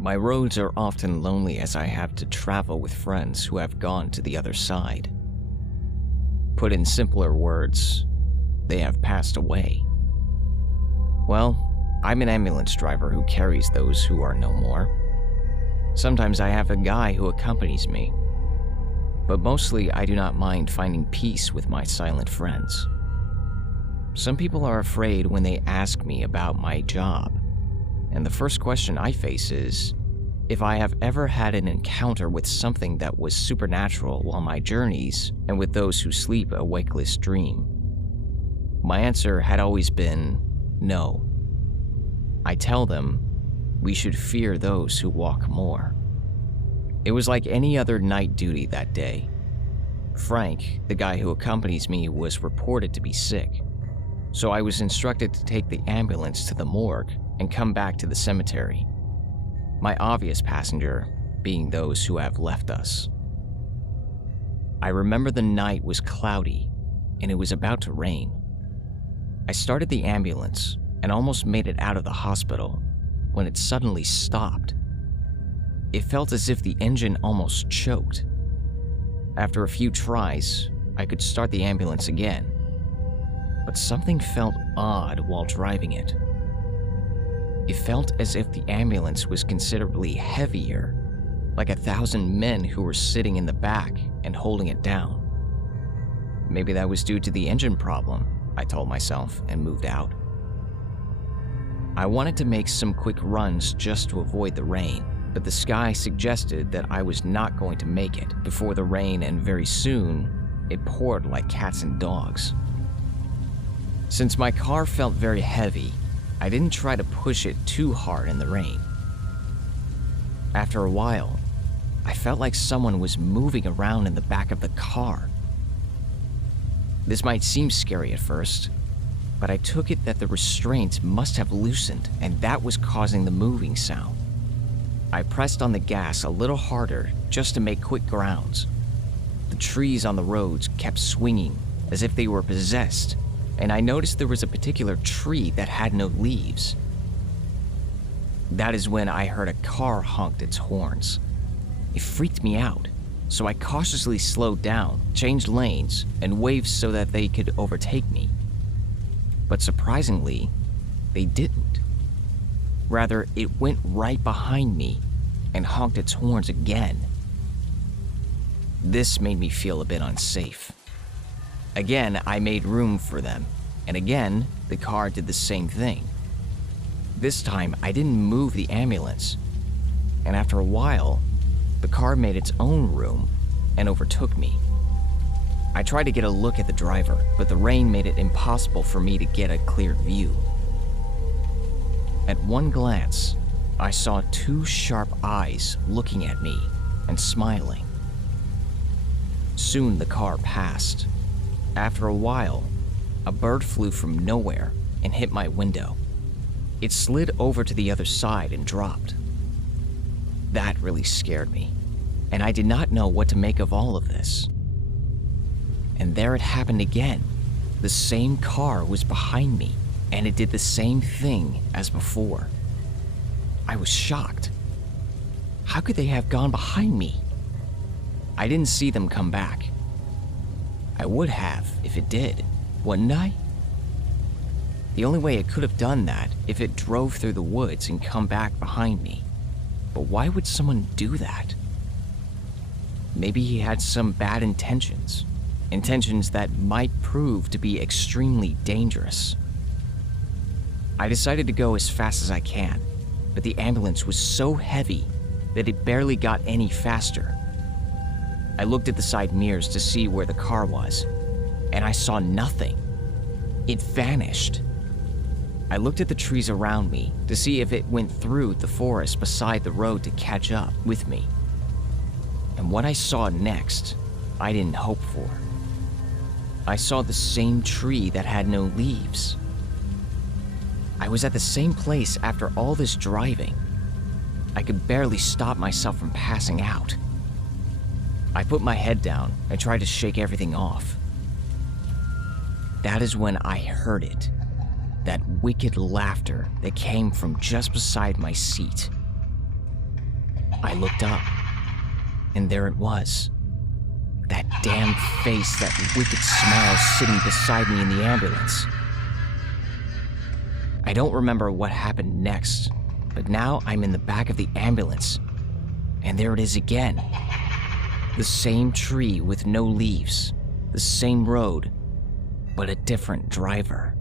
My roads are often lonely as I have to travel with friends who have gone to the other side. Put in simpler words, they have passed away. Well, I'm an ambulance driver who carries those who are no more. Sometimes I have a guy who accompanies me, but mostly I do not mind finding peace with my silent friends. Some people are afraid when they ask me about my job, and the first question I face is if I have ever had an encounter with something that was supernatural while my journeys and with those who sleep a wakeless dream. My answer had always been no. I tell them we should fear those who walk more. It was like any other night duty that day. Frank, the guy who accompanies me, was reported to be sick, so I was instructed to take the ambulance to the morgue and come back to the cemetery. My obvious passenger being those who have left us. I remember the night was cloudy and it was about to rain. I started the ambulance and almost made it out of the hospital when it suddenly stopped. It felt as if the engine almost choked. After a few tries, I could start the ambulance again, but something felt odd while driving it. It felt as if the ambulance was considerably heavier, like 1,000 men who were sitting in the back and holding it down. Maybe that was due to the engine problem, I told myself, and moved out. I wanted to make some quick runs just to avoid the rain, but the sky suggested that I was not going to make it before the rain, and very soon, it poured like cats and dogs. Since my car felt very heavy, I didn't try to push it too hard in the rain. After a while, I felt like someone was moving around in the back of the car. This might seem scary at first, but I took it that the restraints must have loosened and that was causing the moving sound. I pressed on the gas a little harder just to make quick grounds. The trees on the roads kept swinging as if they were possessed, and I noticed there was a particular tree that had no leaves. That is when I heard a car honked its horns. It freaked me out, so I cautiously slowed down, changed lanes, and waved so that they could overtake me. But surprisingly, they didn't. Rather, it went right behind me and honked its horns again. This made me feel a bit unsafe. Again, I made room for them, and again, the car did the same thing. This time, I didn't move the ambulance, and after a while, the car made its own room and overtook me. I tried to get a look at the driver, but the rain made it impossible for me to get a clear view. At one glance, I saw two sharp eyes looking at me and smiling. Soon the car passed. After a while, a bird flew from nowhere and hit my window. It slid over to the other side and dropped. That really scared me, and I did not know what to make of all of this. And there it happened again. The same car was behind me, and it did the same thing as before. I was shocked. How could they have gone behind me? I didn't see them come back. I would have if it did, wouldn't I? The only way it could have done that if it drove through the woods and come back behind me. But why would someone do that? Maybe he had some bad intentions. Intentions that might prove to be extremely dangerous. I decided to go as fast as I can, but the ambulance was so heavy that it barely got any faster. I looked at the side mirrors to see where the car was, and I saw nothing. It vanished. I looked at the trees around me to see if it went through the forest beside the road to catch up with me. And what I saw next, I didn't hope for. I saw the same tree that had no leaves. I was at the same place after all this driving. I could barely stop myself from passing out. I put my head down and tried to shake everything off. That is when I heard it. That wicked laughter that came from just beside my seat. I looked up, and there it was. That damn face, that wicked smile sitting beside me in the ambulance. I don't remember what happened next, but now I'm in the back of the ambulance, and there it is again. The same tree with no leaves, the same road, but a different driver.